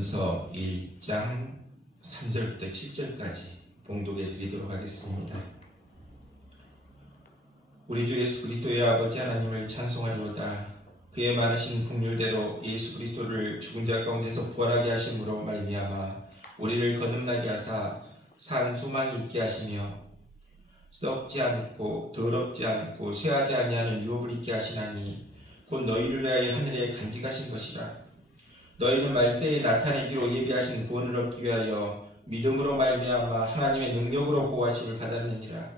베드로전서 1장 3절부터 7절까지 봉독해 드리도록 하겠습니다. 우리 주 예수 그리스도의 아버지 하나님을 찬송하리로다. 그의 많으신 긍휼대로 예수 그리스도를 죽은 자 가운데서 부활하게 하심으로 말미암아 우리를 거듭나게 하사 산 소망이 있게 하시며 썩지 않고 더럽지 않고 쇠하지 아니하는 유업을 있게 하시나니 곧 너희를 위하여 하늘에 간직하신 것이라. 너희는 말세에 나타내기로 예비하신 구원을 얻기 위하여 믿음으로 말미암아 하나님의 능력으로 보호하심을 받았느니라.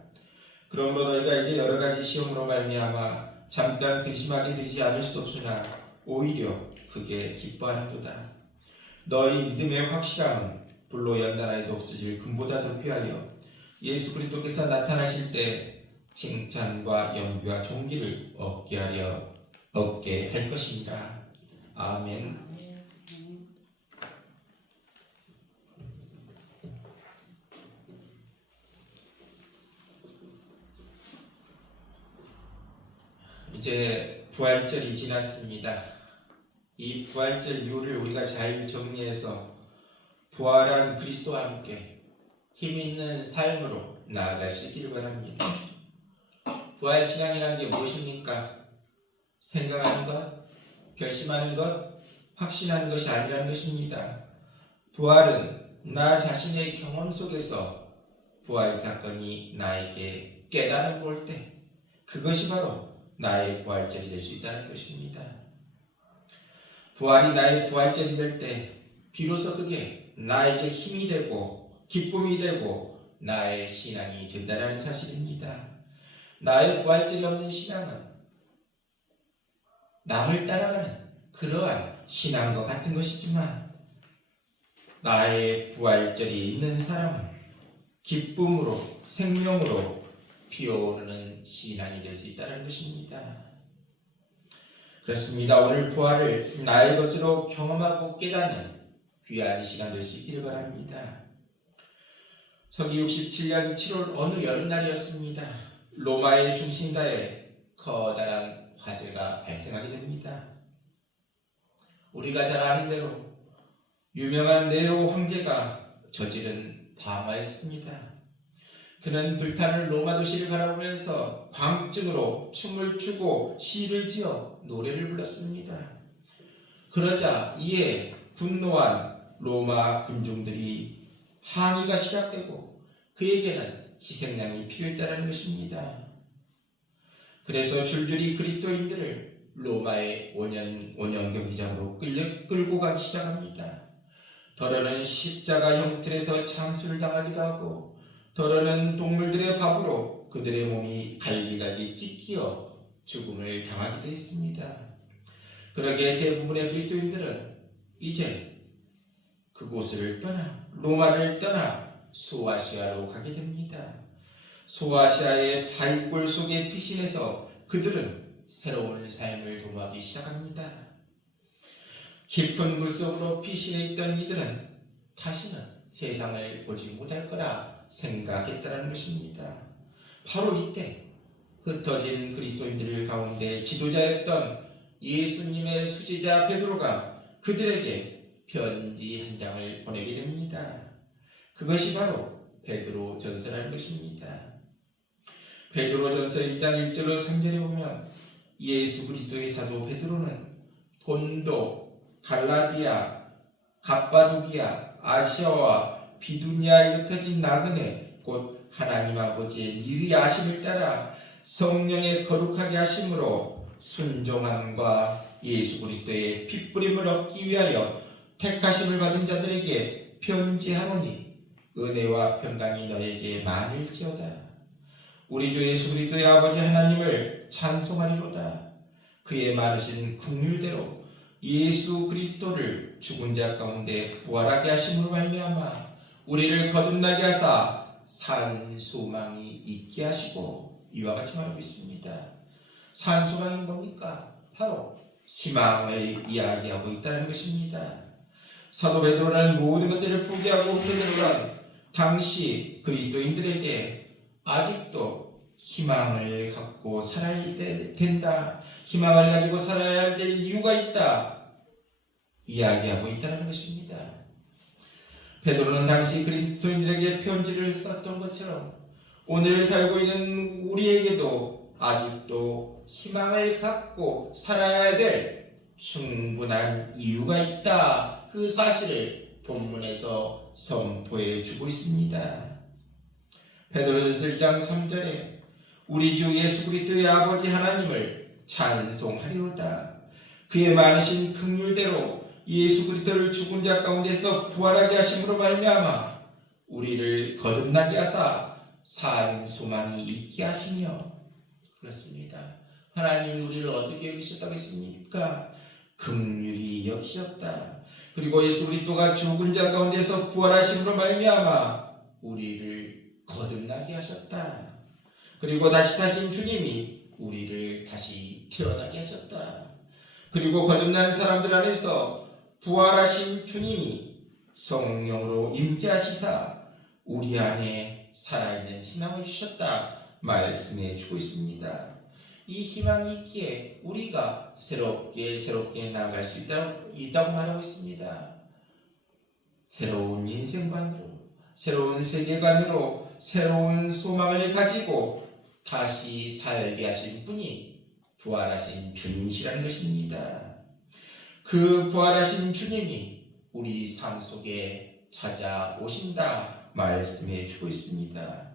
그러므로 너희가 이제 여러 가지 시험으로 말미암아 잠깐 근심하게 되지 않을 수 없으나 오히려 크게 기뻐하는도다. 너희 믿음의 확실함은 불로 연단하여도 없어질 금보다 더 귀하여 예수 그리스도께서 나타나실 때 칭찬과 영광과 존귀를 얻게 할 것이니라. 아멘. 이제 부활절이 지났습니다. 이 부활절 이후를 우리가 잘 정리해서 부활한 그리스도와 함께 힘있는 삶으로 나아갈 수 있기를 바랍니다. 부활신앙이라는 게 무엇입니까? 생각하는 것, 결심하는 것, 확신하는 것이 아니라는 것입니다. 부활은 나 자신의 경험 속에서 부활 사건이 나에게 깨달음 볼 때 그것이 바로 나의 부활절이 될 수 있다는 것입니다. 부활이 나의 부활절이 될 때 비로소 그게 나에게 힘이 되고 기쁨이 되고 나의 신앙이 된다는 사실입니다. 나의 부활절이 없는 신앙은 남을 따라가는 그러한 신앙과 같은 것이지만 나의 부활절이 있는 사람은 기쁨으로 생명으로 피어오르는 신앙이 될 수 있다는 것입니다. 그렇습니다. 오늘 부활을 나의 것으로 경험하고 깨닫는 귀한 시간 될 수 있기를 바랍니다. 서기 67년 7월 어느 여름날이었습니다. 로마의 중심가에 커다란 화재가 발생하게 됩니다. 우리가 잘 아는 대로 유명한 네로 황제가 저지른 방화였습니다. 그는 불타는 로마 도시를 바라보면서 광증으로 춤을 추고 시를 지어 노래를 불렀습니다. 그러자 이에 분노한 로마 군중들이 항의가 시작되고 그에게는 희생양이 필요했다는 것입니다. 그래서 줄줄이 그리스도인들을 로마의 원형 경기장으로 끌고 가기 시작합니다. 더러는 십자가 형틀에서 참수를 당하기도 하고 더러는 동물들의 밥으로 그들의 몸이 갈기갈기 찢겨 죽음을 당하기도 했습니다. 그러기에 대부분의 그리스도인들은 이제 그곳을 떠나 로마를 떠나 소아시아로 가게 됩니다. 소아시아의 바위골 속의 피신에서 그들은 새로운 삶을 도모하기 시작합니다. 깊은 물속으로 피신해 있던 이들은 다시는 세상을 보지 못할 거라 생각했다는 것입니다. 바로 이때 흩어진 그리스도인들 가운데 지도자였던 예수님의 수제자 베드로가 그들에게 편지 한 장을 보내게 됩니다. 그것이 바로 베드로전서라는 것입니다. 베드로전서 1장 1절로 3절에 보면 예수 그리스도의 사도 베드로는 본도, 갈라디아, 갑바도기아, 아시아와 비두니아에 흩어진 나그네 곧 하나님 아버지의 미리 아심을 따라 성령의 거룩하게 하심으로 순종함과 예수 그리스도의 핏부림을 얻기 위하여 택하심을 받은 자들에게 편지하노니 은혜와 평강이 너에게 많을지어다. 우리 주 예수 그리스도의 아버지 하나님을 찬송하리로다. 그의 많으신 긍휼대로 예수 그리스도를 죽은 자 가운데 부활하게 하심으로 말미암아 우리를 거듭나게 하사 산 소망이 있게 하시고 이와 같이 말하고 있습니다. 산 소망이 뭡니까? 바로 희망을 이야기하고 있다는 것입니다. 사도 베드로는 모든 것들을 포기하고 흩어져간 당시 그리스도인들에게 아직도 희망을 갖고 살아야 된다. 희망을 가지고 살아야 될 이유가 있다. 이야기하고 있다는 것입니다. 베드로는 당시 그리스도인들에게 편지를 썼던 것처럼 오늘 살고 있는 우리에게도 아직도 희망을 갖고 살아야 될 충분한 이유가 있다. 그 사실을 본문에서 선포해 주고 있습니다. 베드로전서 1장 3절에 우리 주 예수 그리스도의 아버지 하나님을 찬송하리로다. 그의 많으신 긍휼대로 예수 그리스도를 죽은 자 가운데서 부활하게 하심으로 말미암아 우리를 거듭나게 하사 산 소망이 있게 하시며. 그렇습니다. 하나님이 우리를 어떻게 여기셨다고 했습니까? 긍휼히 여기셨다. 그리고 예수 그리스도가 죽은 자 가운데서 부활하심으로 말미암아 우리를 거듭나게 하셨다. 그리고 다시 사신 주님이 우리를 다시 태어나게 하셨다. 그리고 거듭난 사람들 안에서 부활하신 주님이 성령으로 임재하시사 우리 안에 살아있는 희망을 주셨다 말씀해 주고 있습니다. 이 희망이 있기에 우리가 새롭게 나아갈 수 있다고 말하고 있습니다. 새로운 인생관으로, 새로운 세계관으로, 새로운 소망을 가지고 다시 살게 하신 분이 부활하신 주님이시라는 것입니다. 그 부활하신 주님이 우리 삶 속에 찾아오신다 말씀해 주고 있습니다.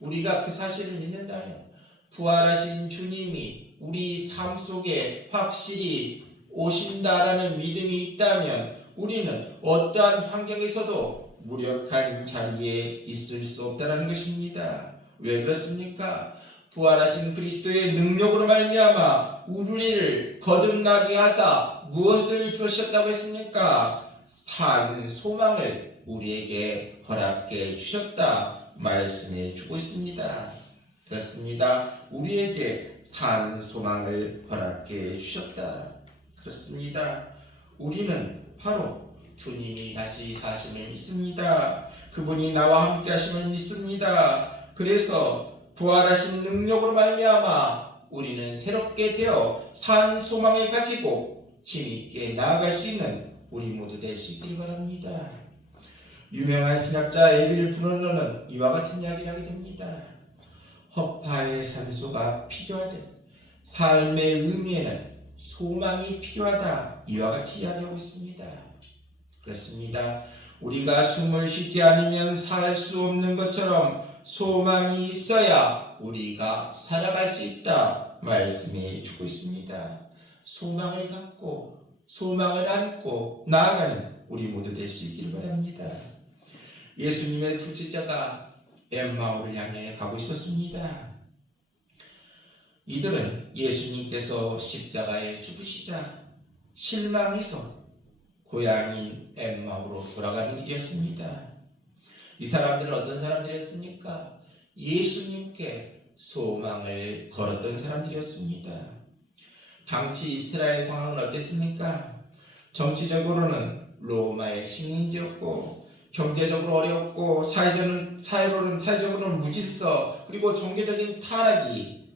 우리가 그 사실을 믿는다면, 부활하신 주님이 우리 삶 속에 확실히 오신다라는 믿음이 있다면 우리는 어떠한 환경에서도 무력한 자리에 있을 수 없다는 것입니다. 왜 그렇습니까? 부활하신 그리스도의 능력으로 말미암아 우리를 거듭나게 하사 무엇을 주셨다고 했습니까? 산 소망을 우리에게 허락해 주셨다 말씀해 주고 있습니다. 그렇습니다. 우리에게 산 소망을 허락해 주셨다. 그렇습니다. 우리는 바로 주님이 다시 사심을 믿습니다. 그분이 나와 함께 하심을 믿습니다. 그래서 부활하신 능력으로 말미암아 우리는 새롭게 되어 산 소망을 가지고 힘있게 나아갈 수 있는 우리 모두 되시길 바랍니다. 유명한 신학자 에빌 브루너는 이와 같은 이야기를 하게 됩니다. 허파의 산소가 필요하듯 삶의 의미에는 소망이 필요하다. 이와 같이 이야기하고 있습니다. 그렇습니다. 우리가 숨을 쉬지 않으면 살 수 없는 것처럼 소망이 있어야 우리가 살아갈 수 있다 말씀해 주고 있습니다. 소망을 갖고 소망을 안고 나아가는 우리 모두 될 수 있기를 바랍니다. 예수님의 두 제자가 엠마오를 향해 가고 있었습니다. 이들은 예수님께서 십자가에 죽으시자 실망해서 고향인 엠마오로 돌아가는 길이었습니다. 이 사람들은 어떤 사람들이었습니까? 예수님께 소망을 걸었던 사람들이었습니다. 당시 이스라엘 상황은 어땠습니까? 정치적으로는 로마의 식민지였고, 경제적으로 어렵고, 사회적으로는 무질서, 그리고 종교적인 타락이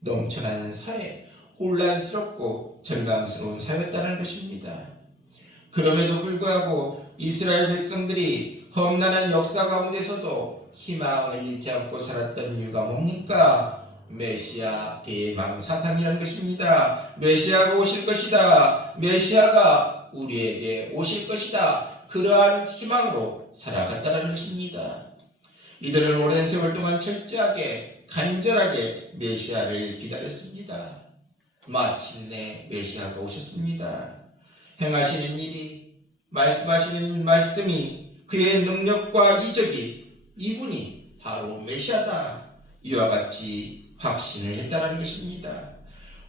넘쳐나는 사회, 혼란스럽고 절망스러운 사회였다는 것입니다. 그럼에도 불구하고 이스라엘 백성들이 험난한 역사 가운데서도 희망을 잃지 않고 살았던 이유가 뭡니까? 메시아 대망 사상이라는 것입니다. 메시아가 오실 것이다. 메시아가 우리에게 오실 것이다. 그러한 희망으로 살아갔다는 것입니다. 이들은 오랜 세월 동안 철저하게 간절하게 메시아를 기다렸습니다. 마침내 메시아가 오셨습니다. 행하시는 일이, 말씀하시는 말씀이, 그의 능력과 이적이 이분이 바로 메시아다. 이와 같이 확신을 했다는 것입니다.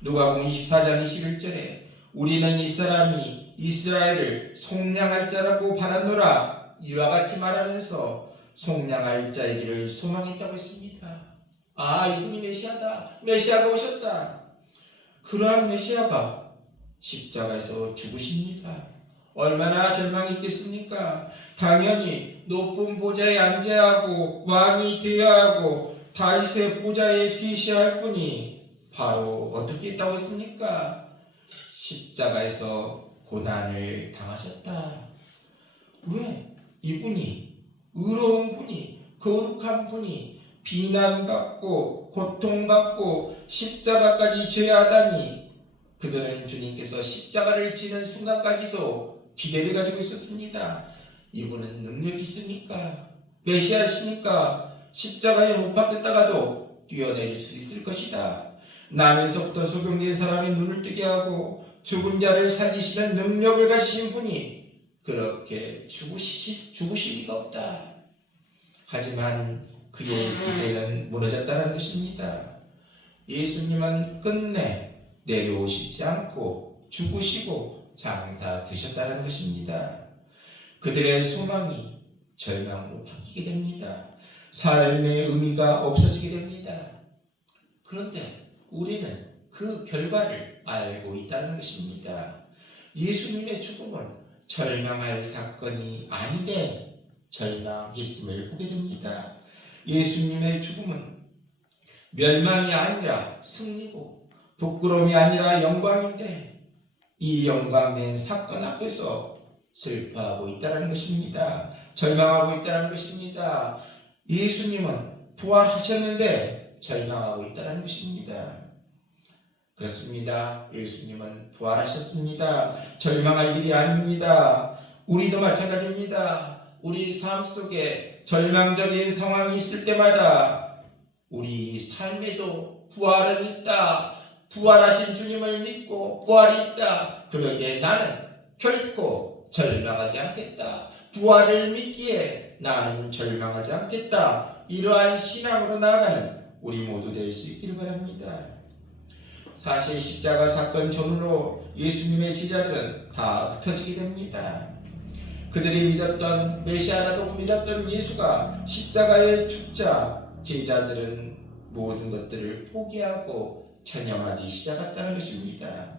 누가복음 24장 21절에 우리는 이 사람이 이스라엘을 속량할 자라고 바라노라 이와 같이 말하면서 속량할 자의 길을 소망했다고 했습니다. 아, 이분이 메시아다. 메시아가 오셨다. 그러한 메시아가 십자가에서 죽으십니다. 얼마나 절망이 있겠습니까? 당연히 높은 보좌에 앉아야 하고 왕이 되어야 하고 다윗의 보좌에 계셔야 할 분이 바로 어떻게 했다고 했습니까? 십자가에서 고난을 당하셨다. 왜? 이분이 의로운 분이 거룩한 분이 비난받고 고통받고 십자가까지 져야 하다니 그들은 주님께서 십자가를 지는 순간까지도 기대를 가지고 있었습니다. 이분은 능력이 있습니까? 메시아십니까? 십자가에 못 박혔다가도 뛰어내릴 수 있을 것이다. 나면서부터 소경된 사람의 눈을 뜨게 하고 죽은 자를 살리시는 능력을 가지신 분이 그렇게 죽으실 리가 없다. 하지만 그의 기대는 무너졌다는 것입니다. 예수님은 끝내 내려오시지 않고 죽으시고 장사되셨다는 것입니다. 그들의 소망이 절망으로 바뀌게 됩니다. 삶의 의미가 없어지게 됩니다. 그런데 우리는 그 결과를 알고 있다는 것입니다. 예수님의 죽음은 절망할 사건이 아닌데 절망했음을 보게 됩니다. 예수님의 죽음은 멸망이 아니라 승리고 부끄러움이 아니라 영광인데 이 영광된 사건 앞에서 슬퍼하고 있다는 것입니다. 절망하고 있다는 것입니다. 예수님은 부활하셨는데 절망하고 있다는 것입니다. 그렇습니다. 예수님은 부활하셨습니다. 절망할 일이 아닙니다. 우리도 마찬가지입니다. 우리 삶 속에 절망적인 상황이 있을 때마다 우리 삶에도 부활은 있다. 부활하신 주님을 믿고 부활이 있다. 그러기에 나는 결코 절망하지 않겠다. 부활을 믿기에 나는 절망하지 않겠다. 이러한 신앙으로 나아가는 우리 모두 될 수 있기를 바랍니다. 사실 십자가 사건 전후로 예수님의 제자들은 다 흩어지게 됩니다. 그들이 믿었던 메시아라고 믿었던 예수가 십자가에 죽자 제자들은 모든 것들을 포기하고 전념하기 시작했다는 것입니다.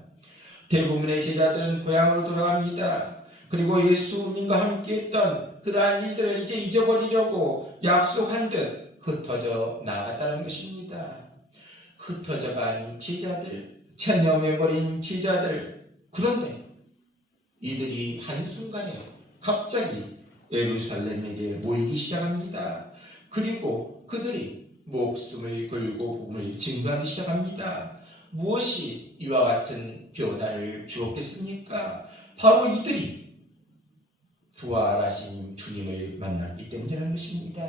대부분의 제자들은 고향으로 돌아갑니다. 그리고 예수님과 함께했던 그러한 일들을 이제 잊어버리려고 약속한 듯 흩어져 나갔다는 것입니다. 흩어져간 제자들, 체념해버린 제자들. 그런데 이들이 한순간에 갑자기 예루살렘에게 모이기 시작합니다. 그리고 그들이 목숨을 걸고 복음을 증거하기 시작합니다. 무엇이 이와 같은 변화를 주었겠습니까? 바로 이들이 부활하신 주님을 만났기 때문이라는 것입니다.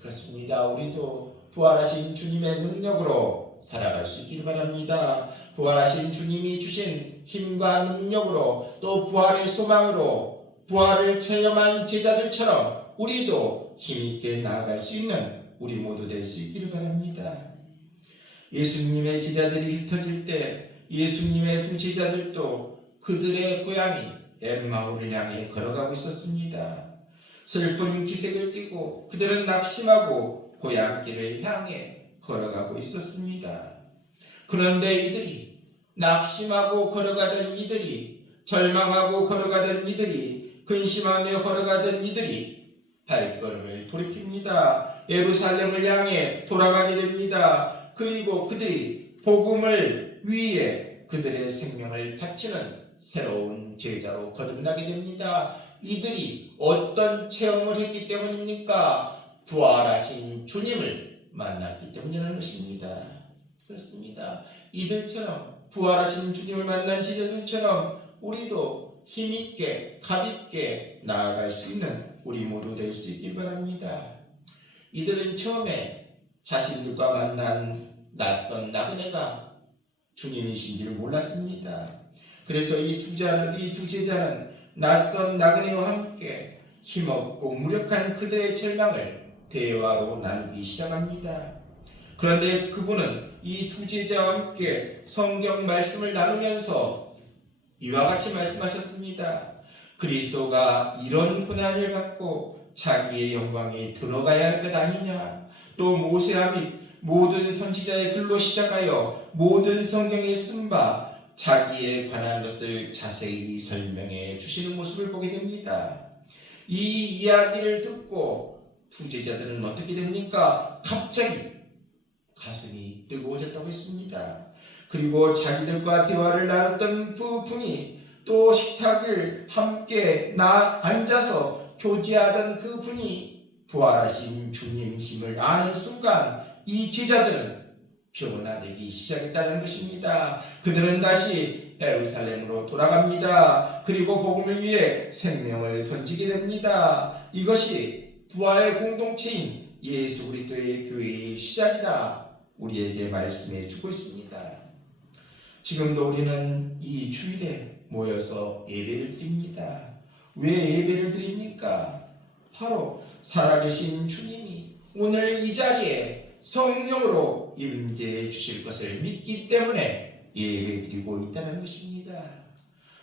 그렇습니다. 우리도 부활하신 주님의 능력으로 살아갈 수 있기를 바랍니다. 부활하신 주님이 주신 힘과 능력으로 또 부활의 소망으로 부활을 체험한 제자들처럼 우리도 힘있게 나아갈 수 있는 우리 모두 될 수 있기를 바랍니다. 예수님의 제자들이 흩어질 때 예수님의 두 제자들도 그들의 고향인 엠마오를 향해 걸어가고 있었습니다. 슬픈 기색을 띠고 그들은 낙심하고 고향길을 향해 걸어가고 있었습니다. 그런데 이들이 낙심하고 걸어가던 이들이 절망하고 걸어가던 이들이 근심하며 걸어가던 이들이 발걸음을 돌이킵니다. 예루살렘을 향해 돌아가게 됩니다. 그리고 그들이 복음을 위해 그들의 생명을 바치는 새로운 제자로 거듭나게 됩니다. 이들이 어떤 체험을 했기 때문입니까? 부활하신 주님을 만났기 때문이라는 것입니다. 그렇습니다. 이들처럼 부활하신 주님을 만난 제자들처럼 우리도 힘있게 가볍게 나아갈 수 있는 우리 모두 될 수 있길 바랍니다. 이들은 처음에 자신들과 만난 낯선 나그네가 주님이신지를 몰랐습니다. 그래서 이 두 제자는 낯선 나그네와 함께 힘없고 무력한 그들의 절망을 대화로 나누기 시작합니다. 그런데 그분은 이 두 제자와 함께 성경 말씀을 나누면서 이와 같이 말씀하셨습니다. 그리스도가 이런 고난을 받고 자기의 영광에 들어가야 할 것 아니냐. 또 모세와 및 모든 선지자의 글로 시작하여 모든 성경에 쓴 바 자기에 관한 것을 자세히 설명해 주시는 모습을 보게 됩니다. 이 이야기를 듣고 두 제자들은 어떻게 됩니까? 갑자기 가슴이 뜨거워졌다고 했습니다. 그리고 자기들과 대화를 나눴던 두 분이 또 식탁을 함께 앉아서 교제하던 그 분이 부활하신 주님이심을 아는 순간 이 제자들은 변화되기 시작했다는 것입니다. 그들은 다시 예루살렘으로 돌아갑니다. 그리고 복음을 위해 생명을 던지게 됩니다. 이것이 부활의 공동체인 예수 그리스도의 교회의 시작이다. 우리에게 말씀해 주고 있습니다. 지금도 우리는 이 주일에 모여서 예배를 드립니다. 왜 예배를 드립니까? 바로 살아계신 주님이 오늘 이 자리에 성령으로 임재해 주실 것을 믿기 때문에 예배드리고 있다는 것입니다.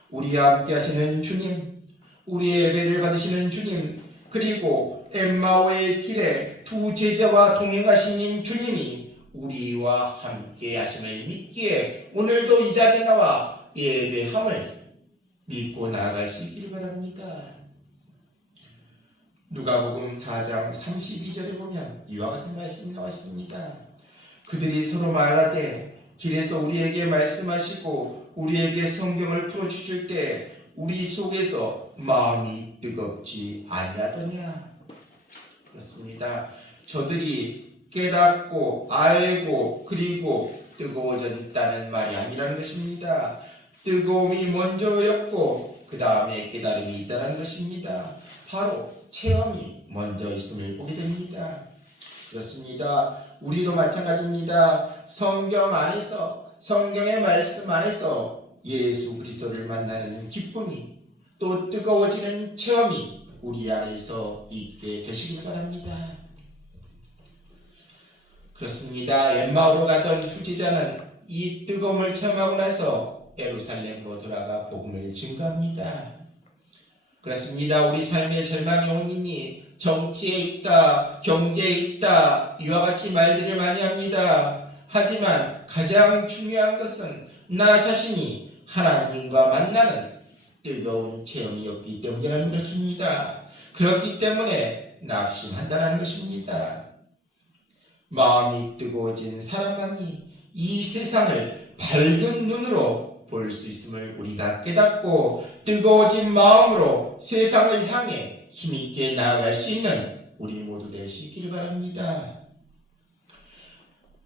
우리와 함께 하시는 주님, 우리의 예배를 받으시는 주님, 그리고 엠마오의 길에 두 제자와 동행하신 주님이 우리와 함께 하심을 믿기에 오늘도 이 자리에 나와 예배함을 믿고 나아갈 수 있기를 바랍니다. 누가복음 4장 32절에 보면 이와 같은 말씀이 나와 있습니다. 그들이 서로 말하되 길에서 우리에게 말씀하시고 우리에게 성경을 풀어주실 때 우리 속에서 마음이 뜨겁지 아니하더냐. 그렇습니다. 저들이 깨닫고 알고 그리고 뜨거워졌다는 말이 아니라는 것입니다. 뜨거움이 먼저였고 그 다음에 깨달음이 있다는 것입니다. 바로 체험이 먼저 있음을 보게 됩니다. 그렇습니다. 우리도 마찬가지입니다. 성경 안에서 성경의 말씀 안에서 예수 그리스도를 만나는 기쁨이 또 뜨거워지는 체험이 우리 안에서 있게 되시길 바랍니다. 그렇습니다. 엠마오로 가던 두 제자는 이 뜨거움을 체험하고 나서 예루살렘으로 돌아가 복음을 증거합니다. 그렇습니다. 우리 삶의 절망이 오니 정치에 있다, 경제에 있다, 이와 같이 말들을 많이 합니다. 하지만 가장 중요한 것은 나 자신이 하나님과 만나는 뜨거운 체험이었기 때문이라는 것입니다. 그렇기 때문에 낙심한다는 것입니다. 마음이 뜨거워진 사람만이 이 세상을 밝은 눈으로 볼 수 있음을 우리가 깨닫고 뜨거워진 마음으로 세상을 향해 힘있게 나아갈 수 있는 우리 모두 될 수 있기를 바랍니다.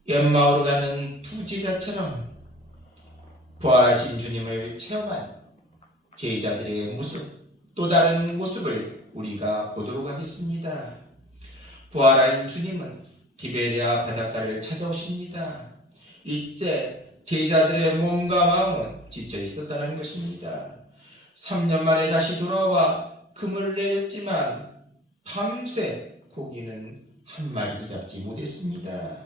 엠마오로 가는 두 제자처럼 부활하신 주님을 체험한 제자들의 모습, 또 다른 모습을 우리가 보도록 하겠습니다. 부활한 주님은 디베랴 바닷가를 찾아오십니다. 이제 제자들의 몸과 마음은 지쳐 있었다는 것입니다. 3년 만에 다시 돌아와 그물을 내렸지만 밤새 고기는 한 마리도 잡지 못했습니다.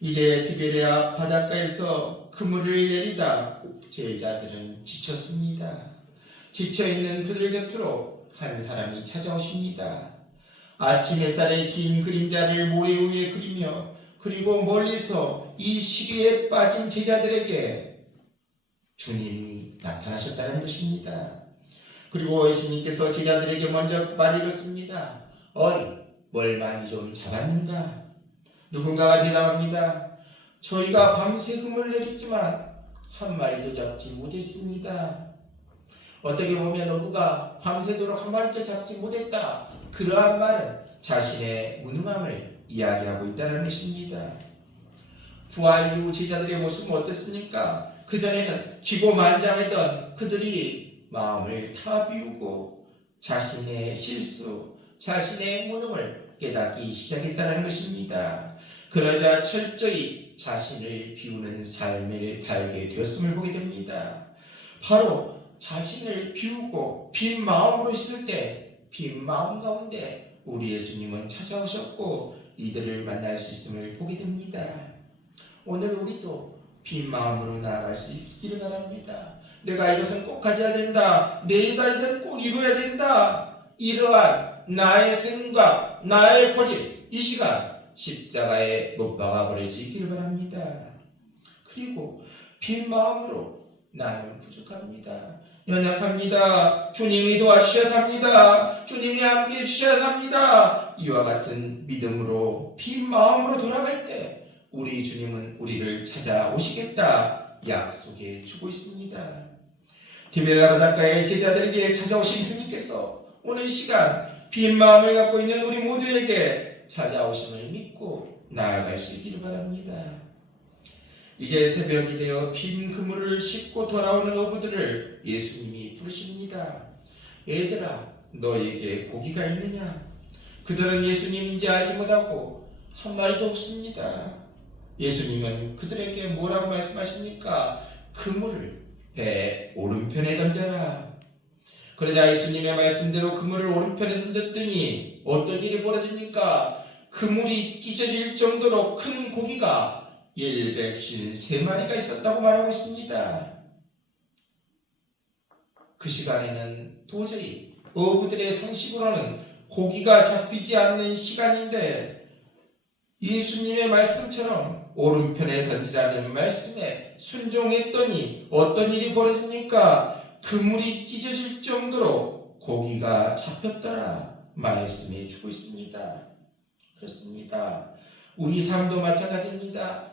이제 디베랴 바닷가에서 그물을 내리다 제자들은 지쳤습니다. 지쳐있는 그들 곁으로 한 사람이 찾아오십니다. 아침 햇살의 긴 그림자를 모래 위에 그리며 그리고 멀리서 이 시리에 빠진 제자들에게 주님이 나타나셨다는 것입니다. 그리고 예수님께서 제자들에게 먼저 말을 이었습니다. 어이, 뭘 많이 좀 잡았는가? 누군가가 대답합니다. 저희가 밤새 그물을 내렸지만 한 마리도 잡지 못했습니다. 어떻게 보면 누구가 밤새도록 한 마리도 잡지 못했다. 그러한 말은 자신의 무능함을 이야기하고 있다는 것입니다. 부활 이후 제자들의 모습은 어땠습니까? 그전에는 기고만장했던 그들이 마음을 다 비우고 자신의 실수, 자신의 무능을 깨닫기 시작했다는 것입니다. 그러자 철저히 자신을 비우는 삶을 살게 되었음을 보게 됩니다. 바로 자신을 비우고 빈 마음으로 있을 때 빈 마음 가운데 우리 예수님은 찾아오셨고 이들을 만날 수 있음을 보게 됩니다. 오늘 우리도 빈 마음으로 나아갈 수 있기를 바랍니다. 내가 이것은 꼭 가져야 된다. 내가 이건 꼭 이루어야 된다. 이러한 나의 생각, 나의 고집, 이 시간 십자가에 못 박아 버릴 수 있기를 바랍니다. 그리고 빈 마음으로 나는 부족합니다. 연약합니다. 주님이 도와주셔야 합니다. 주님이 함께해 주셔야 합니다. 이와 같은 믿음으로 빈 마음으로 돌아갈 때 우리 주님은 우리를 찾아오시겠다 약속해 주고 있습니다. 디베랴 바닷가의 제자들에게 찾아오신 주님께서 오늘 시간 빈 마음을 갖고 있는 우리 모두에게 찾아오심을 믿고 나아갈 수 있기를 바랍니다. 이제 새벽이 되어 빈 그물을 싣고 돌아오는 어부들을 예수님이 부르십니다. 얘들아, 너에게 고기가 있느냐? 그들은 예수님인지 알지 못하고 한 마디도 없습니다. 예수님은 그들에게 뭐라고 말씀하십니까? 그물을 배 오른편에 던져라. 그러자 예수님의 말씀대로 그물을 오른편에 던졌더니 어떤 일이 벌어집니까? 그물이 찢어질 정도로 큰 고기가 153마리가 있었다고 말하고 있습니다. 그 시간에는 도저히 어부들의 상식으로는 고기가 잡히지 않는 시간인데 예수님의 말씀처럼 오른편에 던지라는 말씀에 순종했더니 어떤 일이 벌어집니까? 그물이 찢어질 정도로 고기가 잡혔더라 말씀해 주고 있습니다. 그렇습니다. 우리 삶도 마찬가지입니다.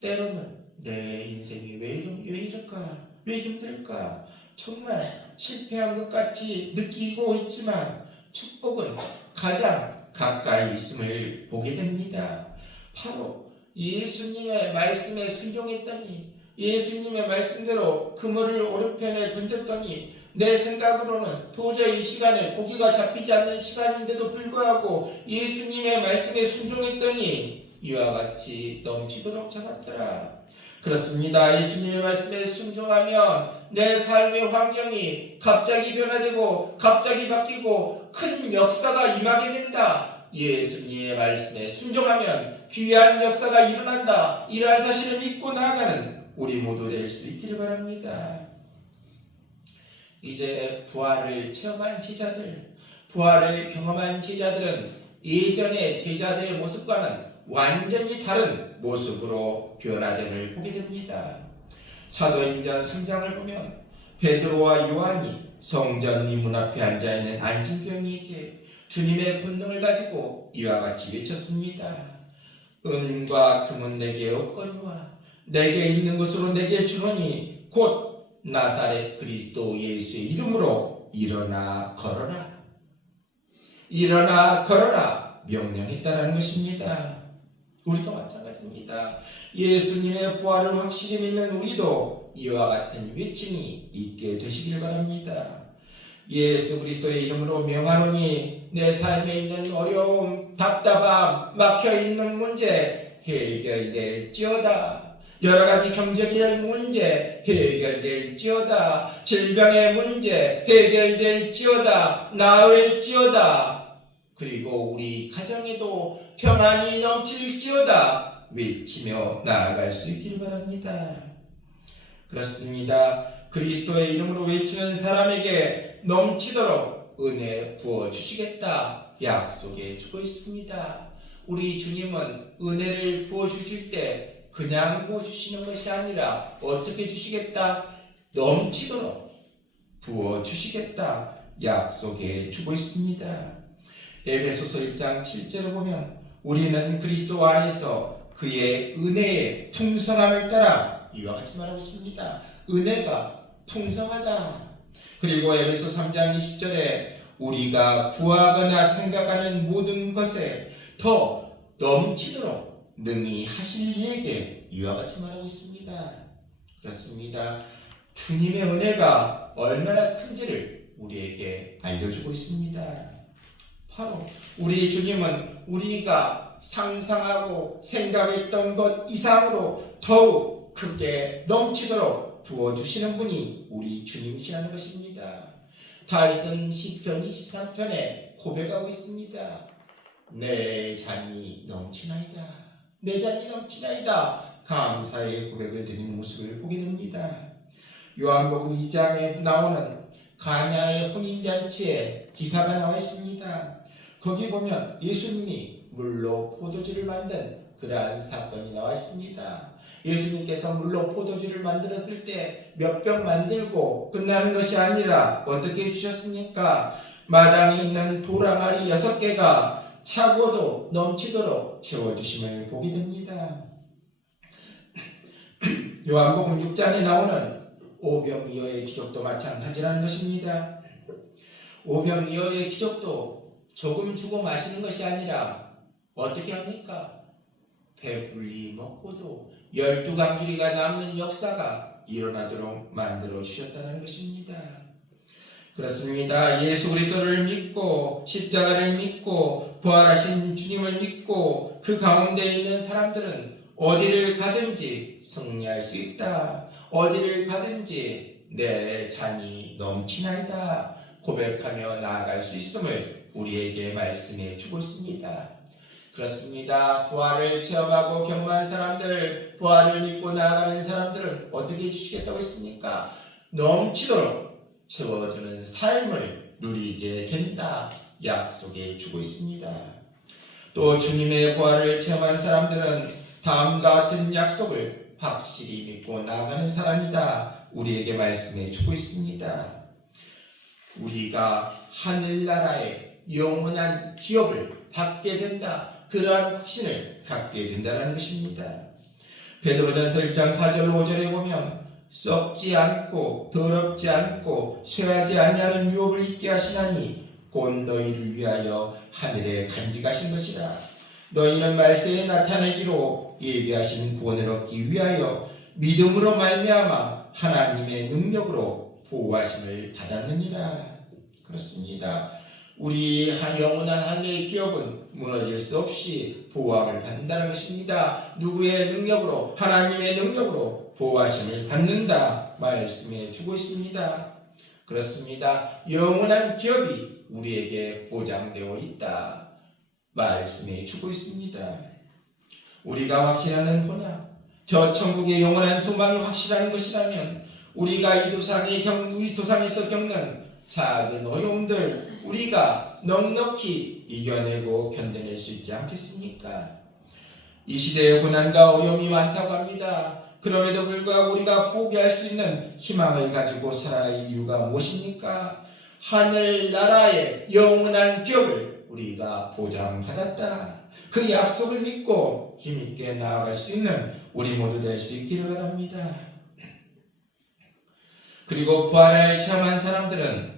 때로는 내 인생이 왜 이럴까? 왜 힘들까? 정말 실패한 것 같이 느끼고 있지만 축복은 가장 가까이 있음을 보게 됩니다. 바로 예수님의 말씀에 순종했더니 예수님의 말씀대로 그물을 오른편에 던졌더니 내 생각으로는 도저히 이 시간에 고기가 잡히지 않는 시간인데도 불구하고 예수님의 말씀에 순종했더니 이와 같이 넘치도록 잡았더라. 그렇습니다. 예수님의 말씀에 순종하면 내 삶의 환경이 갑자기 변화되고 갑자기 바뀌고 큰 역사가 임하게 된다. 예수님의 말씀에 순종하면 귀한 역사가 일어난다. 이러한 사실을 믿고 나아가는 우리 모두 될 수 있기를 바랍니다. 이제 부활을 체험한 제자들, 부활을 경험한 제자들은 예전의 제자들의 모습과는 완전히 다른 모습으로 변화됨을 보게 됩니다. 사도행전 3장을 보면 베드로와 요한이 성전 이문 앞에 앉아있는 안진병이에게 주님의 본능을 가지고 이와 같이 외쳤습니다. 은과 금은 내게 없거니와 내게 있는 것으로 내게 주노니 곧 나사렛 그리스도 예수의 이름으로 일어나 걸어라. 일어나 걸어라 명령했다는 것입니다. 우리도 마찬가지입니다. 예수님의 부활을 확실히 믿는 우리도 이와 같은 외침이 있게 되시길 바랍니다. 예수 그리스도의 이름으로 명하노니 내 삶에 있는 어려움, 답답함, 막혀있는 문제 해결될지어다. 여러가지 경제적인 문제 해결될지어다. 질병의 문제 해결될지어다. 나을지어다. 그리고 우리 가정에도 평안이 넘칠지어다 외치며 나아갈 수 있길 바랍니다. 그렇습니다. 그리스도의 이름으로 외치는 사람에게 넘치도록 은혜 부어주시겠다 약속해 주고 있습니다. 우리 주님은 은혜를 부어주실 때 그냥 부어주시는 것이 아니라 어떻게 주시겠다? 넘치도록 부어주시겠다 약속해 주고 있습니다. 에베소서 1장 7절을 보면 우리는 그리스도 안에서 그의 은혜의 풍성함을 따라 이와 같이 말하고 있습니다. 은혜가 풍성하다. 그리고 에베소 3장 20절에 우리가 구하거나 생각하는 모든 것에 더 넘치도록 능히 하실 이에게 이와 같이 말하고 있습니다. 그렇습니다. 주님의 은혜가 얼마나 큰지를 우리에게 알려주고 있습니다. 바로 우리 주님은 우리가 상상하고 생각했던 것 이상으로 더욱 크게 넘치도록 부어주시는 분이 우리 주님이시라는 것입니다. 다윗은 시편 23편에 고백하고 있습니다. 내 잔이 넘치나이다. 내 잔이 넘치나이다. 감사의 고백을 드리는 모습을 보게 됩니다. 요한복음 2장에 나오는 가냐의 혼인잔치에 기사가 나와 있습니다. 거기 보면 예수님이 물로 포도주를 만든 그러한 사건이 나와 있습니다. 예수님께서 물로 포도주를 만들었을 때 몇 병 만들고 끝나는 것이 아니라 어떻게 해주셨습니까? 마당에 있는 도랑아리 6개가 차고도 넘치도록 채워주심을 보게 됩니다. 요한복음 6장에 나오는 오병이어의 기적도 마찬가지라는 것입니다. 오병이어의 기적도 조금 주고 마시는 것이 아니라 어떻게 합니까? 배불리 먹고도 12강줄이가 남는 역사가 일어나도록 만들어 주셨다는 것입니다. 그렇습니다. 예수 그리스도를 믿고 십자가를 믿고 부활하신 주님을 믿고 그 가운데 있는 사람들은 어디를 가든지 승리할 수 있다. 어디를 가든지 내 잔이 넘치나이다 고백하며 나아갈 수 있음을 우리에게 말씀해 주고 있습니다. 그렇습니다. 부활을 체험하고 경험한 사람들, 부활을 믿고 나아가는 사람들은 어떻게 주시겠다고 했습니까? 넘치도록 채워주는 삶을 누리게 된다 약속해 주고 있습니다. 또 주님의 부활을 체험한 사람들은 다음과 같은 약속을 확실히 믿고 나아가는 사람이다 우리에게 말씀해 주고 있습니다. 우리가 하늘나라의 영원한 기업을 받게 된다. 그러한 확신을 갖게 된다는 것입니다. 베드로전서 1장 4절 5절에 보면 썩지 않고 더럽지 않고 쇠하지 아니하는 유업을 있게 하시나니 곧 너희를 위하여 하늘에 간직하신 것이라. 너희는 말세에 나타내기로 예비하신 구원을 얻기 위하여 믿음으로 말미암아 하나님의 능력으로 보호하심을 받았느니라. 그렇습니다. 우리 영원한 하늘의 기업은 무너질 수 없이 보호함을 받는다는 것입니다. 누구의 능력으로? 하나님의 능력으로 보호하심을 받는다 말씀해 주고 있습니다. 그렇습니다. 영원한 기업이 우리에게 보장되어 있다 말씀해 주고 있습니다. 우리가 확신하는 본향, 저 천국의 영원한 소망이 확실한 것이라면 우리가 이 도상에서 겪는 작은 어려움들 우리가 넉넉히 이겨내고 견뎌낼 수 있지 않겠습니까? 이 시대의 고난과 어려움이 많다고 합니다. 그럼에도 불구하고 우리가 포기할 수 있는 희망을 가지고 살아갈 이유가 무엇입니까? 하늘나라의 영원한 기업을 우리가 보장받았다. 그 약속을 믿고 힘있게 나아갈 수 있는 우리 모두 될 수 있기를 바랍니다. 그리고 부활을 체험한 사람들은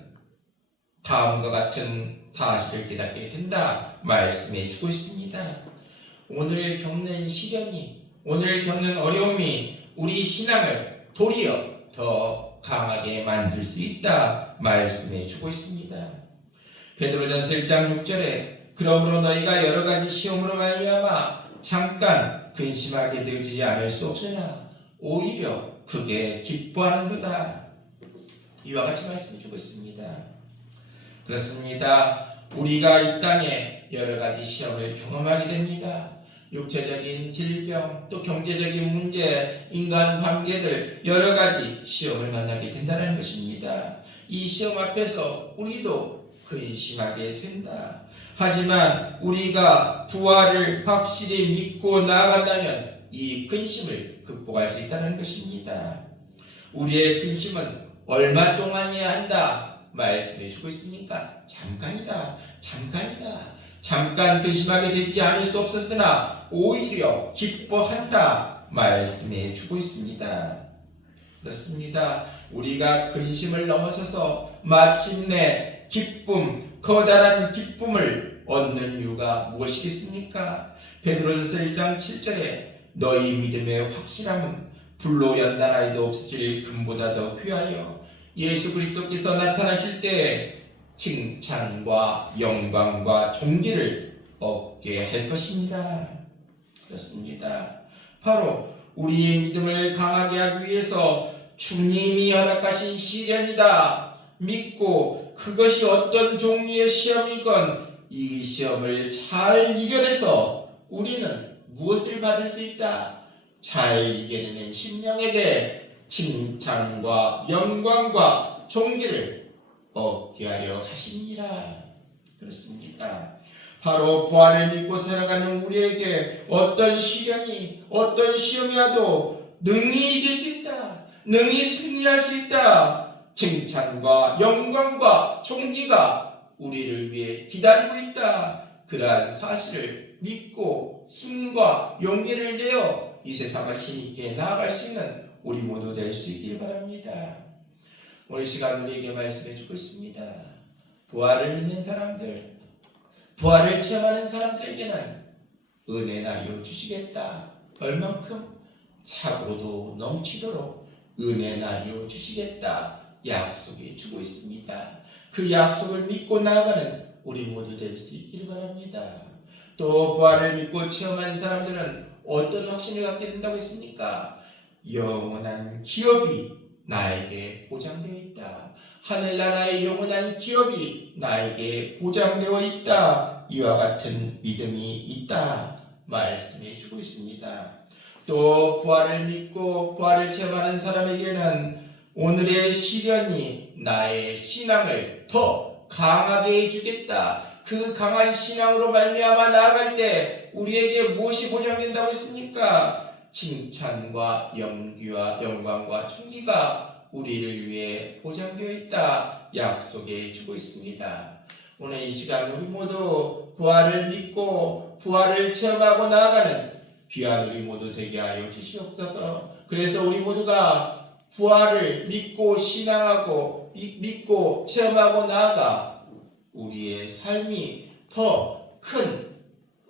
다음과 같은 사실을 깨닫게 된다 말씀해 주고 있습니다. 오늘 겪는 시련이, 오늘 겪는 어려움이 우리 신앙을 도리어 더 강하게 만들 수 있다 말씀해 주고 있습니다. 베드로전서 1장 6절에 그러므로 너희가 여러 가지 시험으로 말미암아 잠깐 근심하게 되지 않을 수 없으나 오히려 크게 기뻐하는도다. 이와 같이 말씀해 주고 있습니다. 그렇습니다. 우리가 이 땅에 여러 가지 시험을 경험하게 됩니다. 육체적인 질병, 또 경제적인 문제, 인간 관계들 여러 가지 시험을 만나게 된다는 것입니다. 이 시험 앞에서 우리도 근심하게 된다. 하지만 우리가 부활을 확실히 믿고 나아간다면 이 근심을 극복할 수 있다는 것입니다. 우리의 근심은 얼마 동안이어야 한다 말씀해 주고 있습니까? 잠깐이다. 잠깐 근심하게 되지 않을 수 없었으나 오히려 기뻐한다 말씀해 주고 있습니다. 그렇습니다. 우리가 근심을 넘어서서 마침내 기쁨, 커다란 기쁨을 얻는 이유가 무엇이겠습니까? 베드로전서 1장 7절에 너희 믿음의 확실함은 불로 연단 아이도 없으실 금보다 더 귀하여 예수 그리스도께서 나타나실 때 칭찬과 영광과 존귀를 얻게 할 것입니다. 그렇습니다. 바로 우리의 믿음을 강하게 하기 위해서 주님이 허락하신 시련이다 믿고 그것이 어떤 종류의 시험이건 이 시험을 잘 이겨내서 우리는 무엇을 받을 수 있다? 잘 이겨내는 심령에 대해 칭찬과 영광과 존귀를 얻게 하려 하십니다. 그렇습니다. 바로 부활을 믿고 살아가는 우리에게 어떤 시련이 어떤 시험이 와도 능히 이길 수 있다. 능히 승리할 수 있다. 칭찬과 영광과 존귀가 우리를 위해 기다리고 있다. 그러한 사실을 믿고 힘과 용기를 내어 이 세상을 힘있게 나아갈 수 있는 우리 모두 될 수 있기를 바랍니다. 오늘 시간 우리에게 말씀해 주고 있습니다. 부활을 믿는 사람들, 부활을 체험하는 사람들에게는 은혜 나리오 주시겠다. 얼만큼? 차고도 넘치도록 은혜 나리오 주시겠다. 약속해 주고 있습니다. 그 약속을 믿고 나아가는 우리 모두 될 수 있기를 바랍니다. 또 부활을 믿고 체험한 사람들은 어떤 확신을 갖게 된다고 했습니까? 영원한 기업이 나에게 보장되어 있다. 하늘나라의 영원한 기업이 나에게 보장되어 있다. 이와 같은 믿음이 있다. 말씀해 주고 있습니다. 또 부활을 믿고 부활을 체험하는 사람에게는 오늘의 시련이 나의 신앙을 더 강하게 해주겠다. 그 강한 신앙으로 말미암아 나아갈 때 우리에게 무엇이 보장된다고 했습니까? 칭찬과 영귀와 영광과 존귀가 우리를 위해 보장되어 있다. 약속해 주고 있습니다. 오늘 이 시간 우리 모두 부활을 믿고 부활을 체험하고 나아가는 귀한 우리 모두 되게 하여 주시옵소서. 그래서 우리 모두가 부활을 믿고 신앙하고 믿고 체험하고 나아가 우리의 삶이 더 큰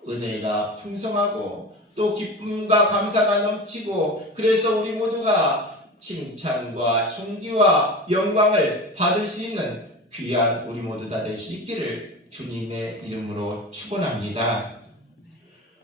은혜가 풍성하고 또 기쁨과 감사가 넘치고 그래서 우리 모두가 칭찬과 존귀와 영광을 받을 수 있는 귀한 우리 모두 다 될 수 있기를 주님의 이름으로 축원합니다.